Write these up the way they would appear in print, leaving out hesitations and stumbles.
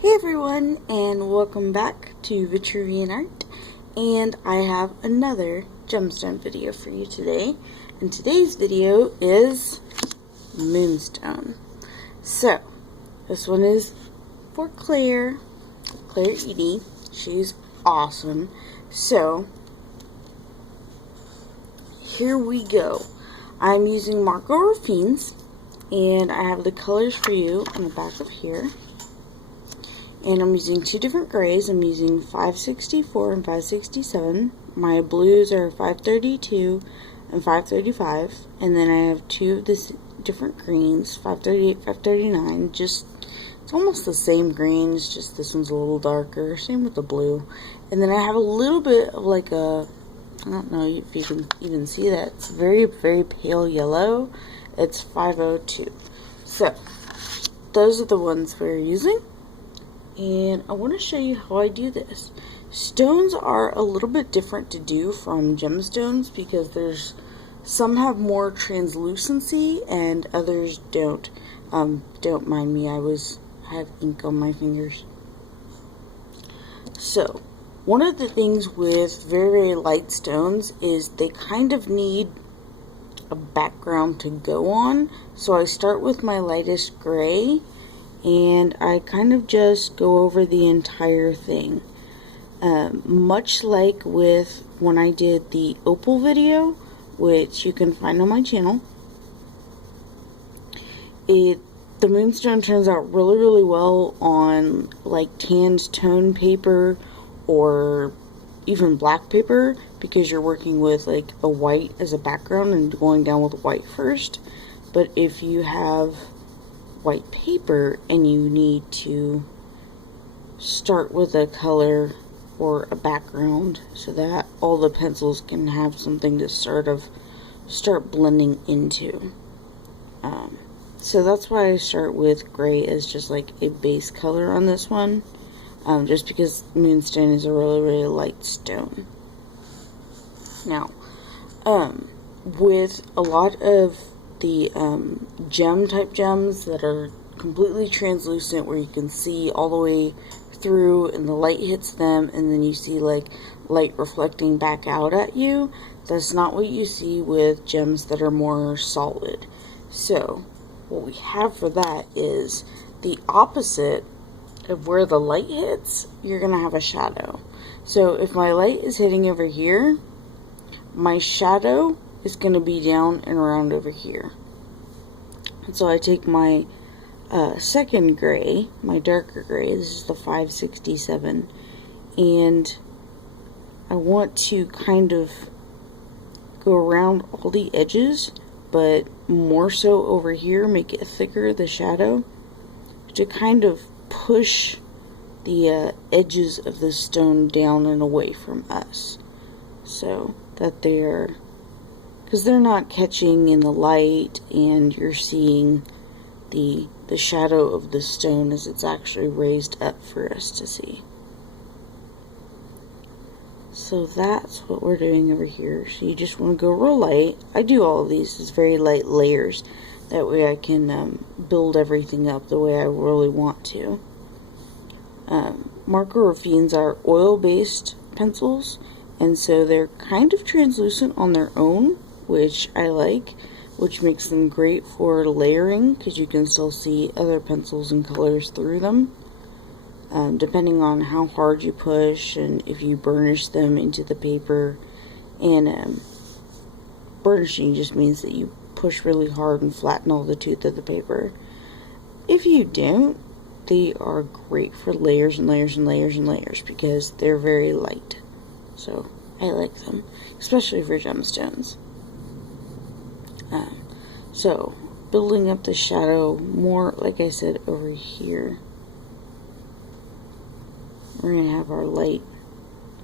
Hey everyone, and welcome back to Vitruvian Art, and I have another gemstone video for you today, and today's video is Moonstone. So, this one is for Claire Edie. She's awesome. So, here we go. I'm using Raffine's, and I have the colors for you on the back of here. And I'm using two different grays. I'm using 564 and 567. My blues are 532 and 535. And then I have two of the different greens, 538, 539. Just, it's almost the same greens, just this one's a little darker. Same with the blue. And then I have a little bit of like a, I don't know if you can even see that. It's very, very pale yellow. It's 502. So, those are the ones we're using. And I want to show you how I do this. Stones are a little bit different to do from gemstones because some have more translucency and others don't. Don't mind me, I have ink on my fingers. So, one of the things with very, very light stones is they kind of need a background to go on. So I start with my lightest gray, and I kind of just go over the entire thing. Much like with when I did the opal video, which you can find on my channel. The Moonstone turns out really, really well on like tanned tone paper or even black paper, because you're working with like a white as a background and going down with white first. But if you have white paper and you need to start with a color or a background so that all the pencils can have something to start blending into. So that's why I start with gray as just like a base color on this one, just because Moonstone is a really, really light stone. Now, with a lot of the gem type gems that are completely translucent, where you can see all the way through and the light hits them and then you see like light reflecting back out at you, that's not what you see with gems that are more solid. So what we have for that is the opposite of where the light hits. You're gonna have a shadow. So if my light is hitting over here, my shadow is going to be down and around over here. And so I take my second gray, my darker gray, this is the 567, and I want to kind of go around all the edges, but more so over here, make it thicker, the shadow, to kind of push the edges of the stone down and away from us, so that because they're not catching in the light and you're seeing the shadow of the stone as it's actually raised up for us to see. So that's what we're doing over here. So you just want to go real light. I do all of these as very light layers. That way I can build everything up the way I really want to. Raffine's are oil-based pencils, and so they're kind of translucent on their own, which I like, which makes them great for layering because you can still see other pencils and colors through them, depending on how hard you push and if you burnish them into the paper. And burnishing just means that you push really hard and flatten all the tooth of the paper. If you don't, they are great for layers and layers and layers and layers because they're very light. So I like them, especially for gemstones. So building up the shadow more, like I said, over here. We're going to have our light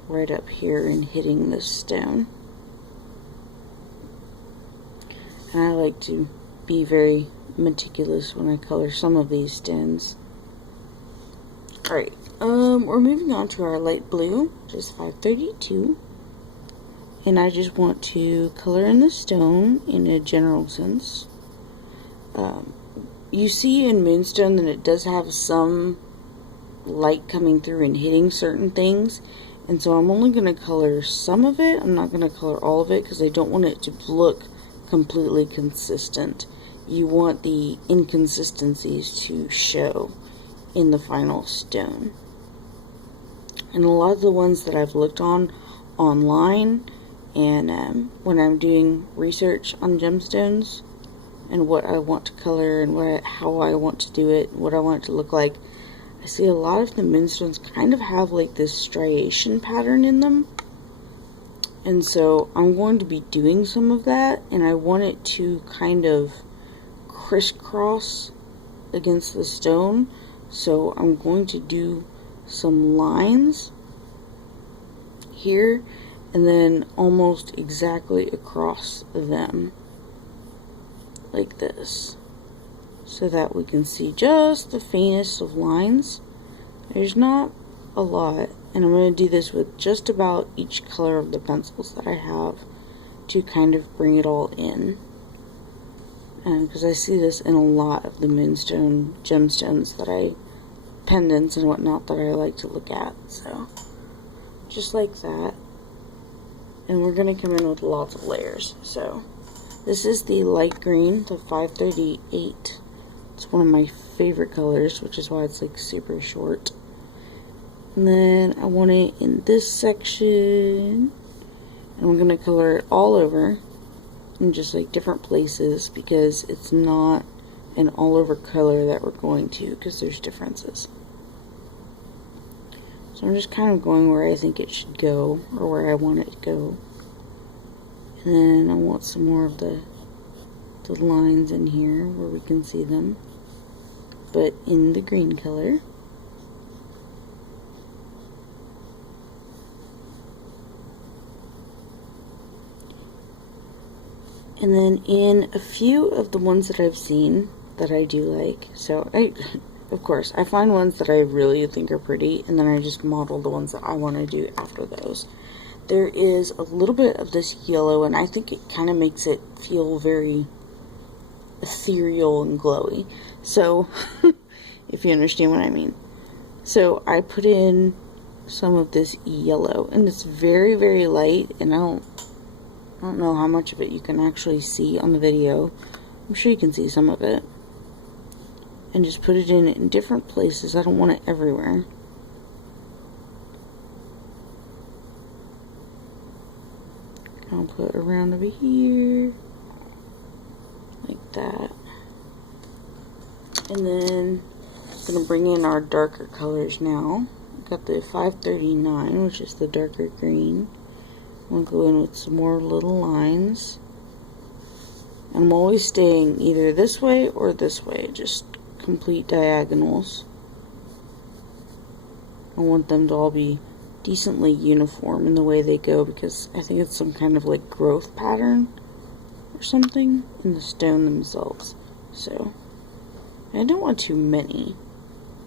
right up here and hitting this stone. And I like to be very meticulous when I color some of these stones. Alright, we're moving on to our light blue, which is 532. And I just want to color in the stone in a general sense. You see in Moonstone that it does have some light coming through and hitting certain things. And so I'm only going to color some of it. I'm not going to color all of it because I don't want it to look completely consistent. You want the inconsistencies to show in the final stone. And a lot of the ones that I've looked on online and when I'm doing research on gemstones and what I want to color and how I want to do it, what I want it to look like, I see a lot of the moonstones kind of have like this striation pattern in them. And so I'm going to be doing some of that, and I want it to kind of crisscross against the stone. So I'm going to do some lines here and then almost exactly across them like this, so that we can see just the faintest of lines. There's not a lot, and I'm going to do this with just about each color of the pencils that I have to kind of bring it all in. Because I see this in a lot of the moonstone gemstones pendants and whatnot that I like to look at. So, just like that. And we're going to come in with lots of layers. So, this is the light green, the 538. It's one of my favorite colors, which is why it's like super short. And then I want it in this section, and I'm going to color it all over in just like different places because it's not an all over color that we're going to, because there's differences. So I'm just kind of going where I think it should go, or where I want it to go. And then I want some more of the lines in here where we can see them, but in the green color. And then in a few of the ones that I've seen that I do like, so of course, I find ones that I really think are pretty, and then I just model the ones that I want to do after those. There is a little bit of this yellow, and I think it kind of makes it feel very ethereal and glowy. So, if you understand what I mean. So, I put in some of this yellow, and it's very, very light, and I don't know how much of it you can actually see on the video. I'm sure you can see some of it. And just put it in different places. I don't want it everywhere. I'll put around over here, like that. And then I'm going to bring in our darker colors now. I've got the 539, which is the darker green. I'm going to go in with some more little lines. And I'm always staying either this way or this way, just complete diagonals. I want them to all be decently uniform in the way they go, because I think it's some kind of like growth pattern or something in the stone themselves. So I don't want too many,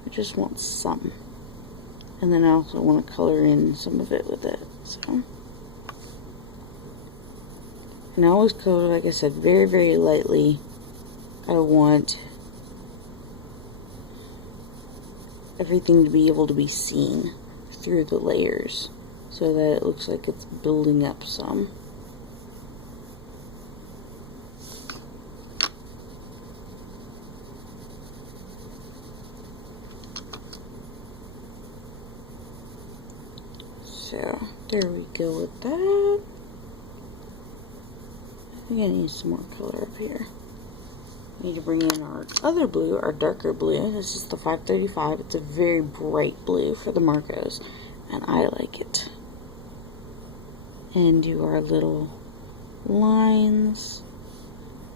I just want some. And then I also want to color in some of it with it. So, and I always color, like I said, very, very lightly. I want everything to be able to be seen through the layers so that it looks like it's building up some. So there we go with that. I think I need some more color up here. We need to bring in our other blue, our darker blue. This is the 535. It's a very bright blue for the Marcos, and I like it. And do our little lines.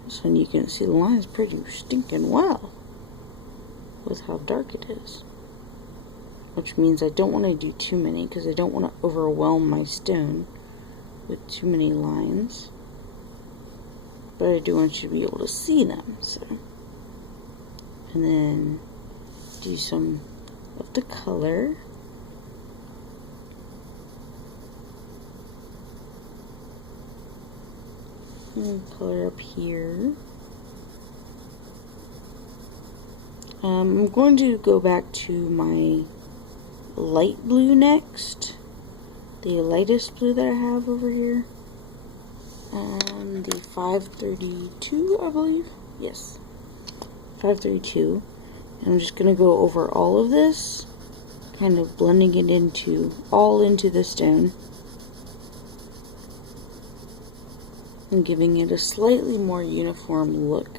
This one you can see the lines pretty stinking well with how dark it is. Which means I don't want to do too many, because I don't want to overwhelm my stone with too many lines. But I do want you to be able to see them, so. And then do some of the color. And color up here. I'm going to go back to my light blue next. The lightest blue that I have over here. The 532, I believe. Yes. 532. And I'm just going to go over all of this, kind of blending it all into the stone. And giving it a slightly more uniform look.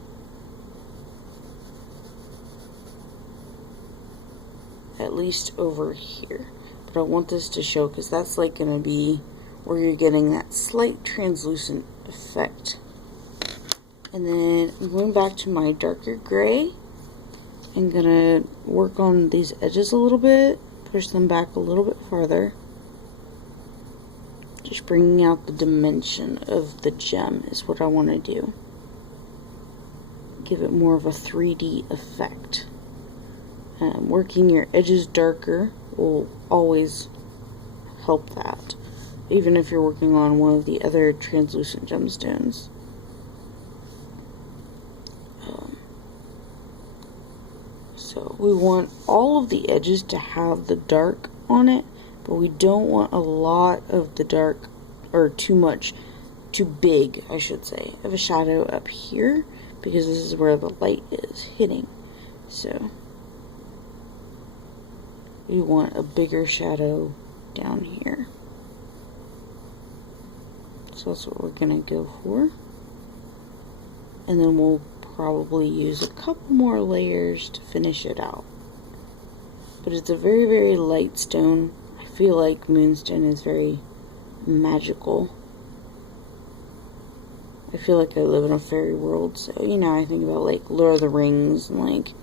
At least over here. But I want this to show, because that's like going to be where you're getting that slight translucent effect. And then I'm going back to my darker gray. I'm going to work on these edges a little bit, push them back a little bit farther. Just bringing out the dimension of the gem is what I want to do. Give it more of a 3D effect. Working your edges darker will always help that, even if you're working on one of the other translucent gemstones. So we want all of the edges to have the dark on it, but we don't want a lot of the dark, or too big, I should say, of a shadow up here, because this is where the light is hitting. So we want a bigger shadow down here. So that's what we're gonna go for. And then we'll probably use a couple more layers to finish it out. But it's a very, very light stone. I feel like Moonstone is very magical. I feel like I live in a fairy world, so, you know, I think about, like, Lord of the Rings and, like,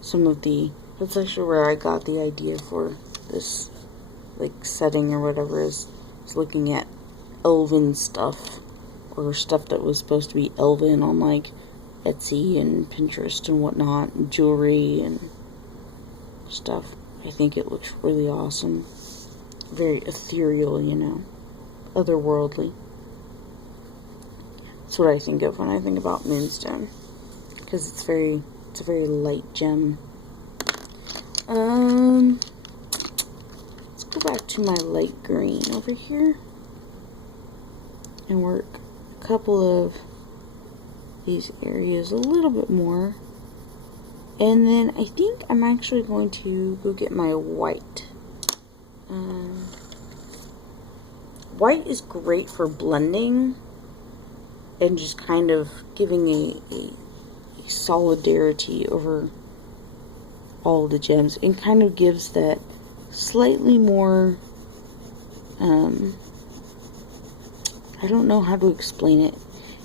some of the... That's actually where I got the idea for this, like, setting or whatever, is looking at elven stuff, or stuff that was supposed to be elven on, like, Etsy and Pinterest and whatnot, and jewelry and stuff. I think it looks really awesome. Very ethereal, you know, otherworldly. That's what I think of when I think about Moonstone, because it's a very light gem. Let's go back to my light green over here and work a couple of these areas a little bit more. And then I think I'm actually going to go get my white. White is great for blending and just kind of giving a solidarity over all the gems, and kind of gives that slightly more, I don't know how to explain it.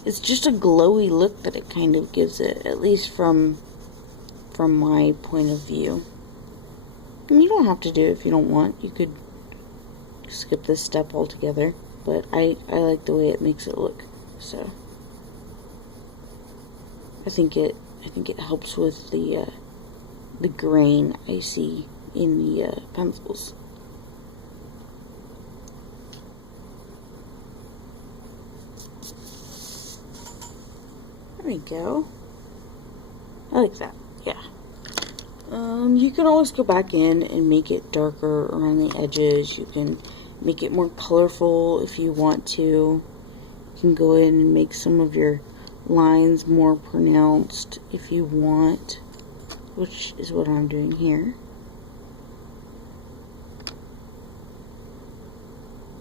It's just a glowy look that it kind of gives it, at least from my point of view. And you don't have to do it if you don't want. You could skip this step altogether, but I like the way it makes it look. So I think it helps with the grain I see in the pencils. There we go. I like that. Yeah. You can always go back in and make it darker around the edges. You can make it more colorful if you want to. You can go in and make some of your lines more pronounced if you want, which is what I'm doing here.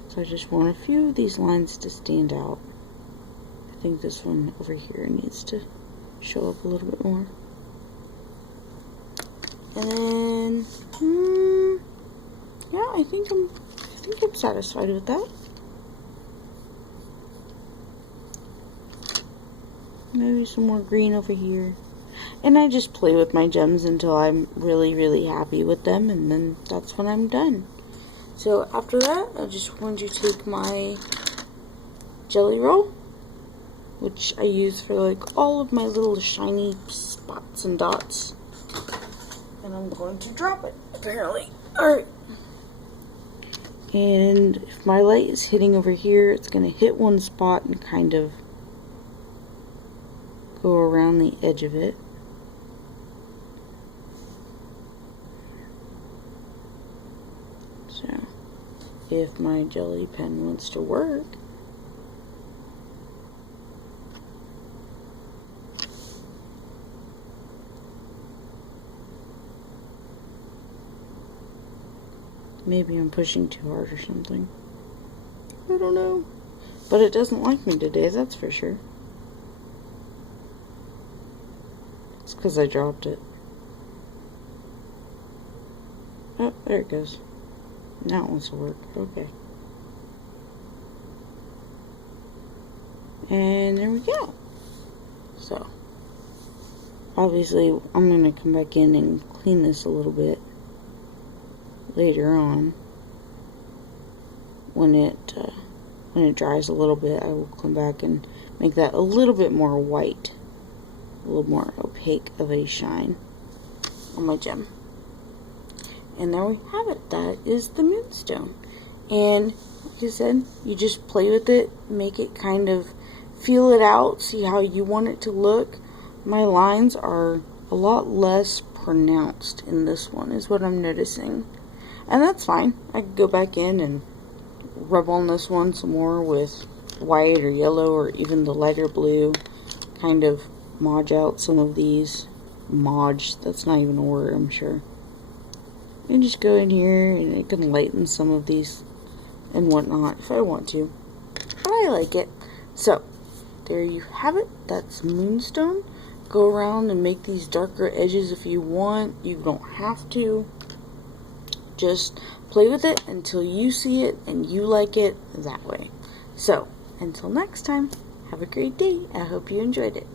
So I just want a few of these lines to stand out. I think this one over here needs to show up a little bit more. And then, yeah, I think I'm satisfied with that. Maybe some more green over here. And I just play with my gems until I'm really, really happy with them, and then that's when I'm done. So after that, I just want to take my jelly roll, which I use for like all of my little shiny spots and dots. And I'm going to drop it, apparently. Alright. And if my light is hitting over here, it's going to hit one spot and kind of go around the edge of it. So, if my jelly pen wants to work, maybe I'm pushing too hard or something. I don't know. But it doesn't like me today, that's for sure. It's because I dropped it. Oh, there it goes. Now it wants to work. Okay. And there we go. So, obviously, I'm going to come back in and clean this a little bit later on. When it dries a little bit, I will come back and make that a little bit more white. A little more opaque of a shine on my gem. And there we have it. That is the Moonstone. And like I said, you just play with it, make it kind of feel it out, see how you want it to look. My lines are a lot less pronounced in this one, is what I'm noticing. And that's fine. I could go back in and rub on this one some more with white or yellow or even the lighter blue. Kind of modge out some of these. Modge, that's not even a word, I'm sure. And just go in here and it can lighten some of these and whatnot if I want to. But I like it. So, there you have it. That's Moonstone. Go around and make these darker edges if you want. You don't have to. Just play with it until you see it and you like it that way. So, until next time, have a great day. I hope you enjoyed it.